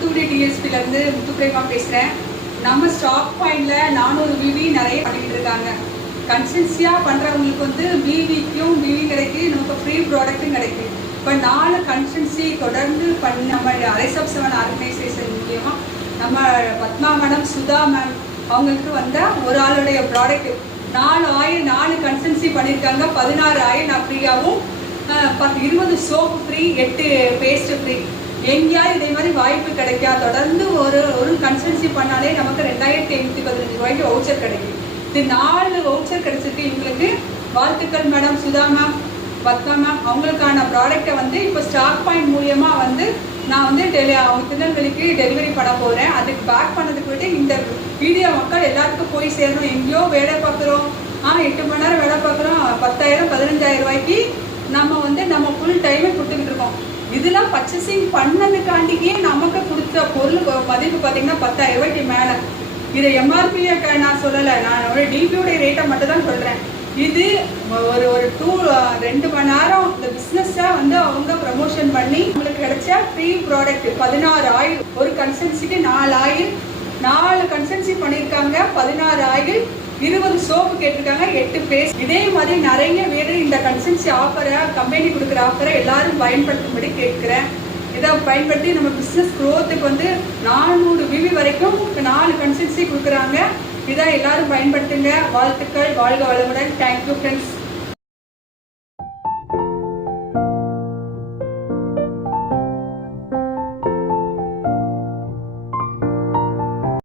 தூத்துக்குடி டிஎஸ்பிலேருந்து முத்துப்பிரேமா பேசுகிறேன். நம்ம ஸ்டாக் பாயிண்டில் 400 விவி நிறைய பண்ணிக்கிட்டு இருக்காங்க. கன்சிஸ்டன்சியாக பண்ணுறவங்களுக்கு வந்து விவிக்கும் விவி கிடைக்கும், நமக்கு ஃப்ரீ ப்ராடக்ட்டும் கிடைக்கும். இப்போ 4 கன்சிஸ்டன்சி தொடர்ந்து பண்ணி நம்ம ரைஸ் ஆஃப் 7 ஆர்கனைசேஷன் மூலியமாக நம்ம பத்மா மேடம், சுதா மேம் அவங்களுக்கு வந்த ஒரு ஆளுடைய ப்ராடக்ட் 4 ஆயில் 4 கன்சிஸ்டன்சி பண்ணியிருக்காங்க. 16 ஆயில் நான் ஃப்ரீயாகவும் 20 சோப்பு ஃப்ரீ, 8 பேஸ்ட் ஃப்ரீ. எங்கேயாவது இதே மாதிரி வாய்ப்பு கிடைக்கா? தொடர்ந்து ஒரு கன்சல்டன்சி பண்ணாலே நமக்கு 2815 ரூபாய்க்கு வவுச்சர் கிடைக்கும். இது 4 வவுச்சர் கிடைச்சிருக்கு. இவங்களுக்கு வாழ்த்துக்கள் madam, Sudha ma'am, Padma ma'am. அவங்களுக்கான ப்ராடக்டை வந்து இப்போ ஸ்டாக் பாயிண்ட் மூலியமாக வந்து நான் வந்து திருநெல்வேலிக்கு டெலிவரி பண்ண போகிறேன். அதுக்கு பேக் பண்ணதுக்கு விட்டு இந்த வீடியோ மக்கள் எல்லாருக்கும் போய் சேரணும். எங்கேயோ வேலை பார்க்குறோம், 8 மணி நேரம் வேலை பார்க்குறோம், 10,000 15,000 ரூபாய்க்கு நம்ம வந்து நம்ம ஃபுல் டைமே கொடுத்துக்கிட்டு இருக்கோம். இதெல்லாம் பர்ச்சேசிங் பண்ணதுக்காண்டிக்கே நமக்கு கொடுத்த பொருள் மதிப்பு பார்த்தீங்கன்னா 10,000 ரூபாய்க்கு மேலே. இதை எம்ஆர்பியை நான் சொல்லலை, நான் ஒரு டிபியோடைய ரேட்டை மட்டும் தான் சொல்கிறேன். இது ஒரு 2 மணி நேரம் இந்த பிஸ்னஸை வந்து அவங்க ப்ரமோஷன் பண்ணி உங்களுக்கு கிடைச்ச ஃப்ரீ ப்ராடக்ட் 16 ஆயில். ஒரு கன்சல்டன்சிக்கு 4 ஆயில், 4 கன்சல்டன்சி பண்ணியிருக்காங்க. 16 ஆயில், 20 சோப்பு கேட்டிருக்காங்க, 8 பேஸ்ட். இதே மாதிரி நிறைய பேர் இந்த கன்சல்டன்சி ஆஃபரை, கம்பெனி கொடுக்குற ஆஃபரை எல்லாரும் பயன்படுத்தும்படி கேட்குறேன். இதை பயன்படுத்தி நம்ம பிஸ்னஸ் க்ரோத்துக்கு வந்து 400 விவி வரைக்கும் 4 கன்சல்டன்சி கொடுக்குறாங்க. இதை எல்லாரும் பயன்படுத்துங்க. வாழ்த்துக்கள், வாழ்க வளமுடன். Thank you friends.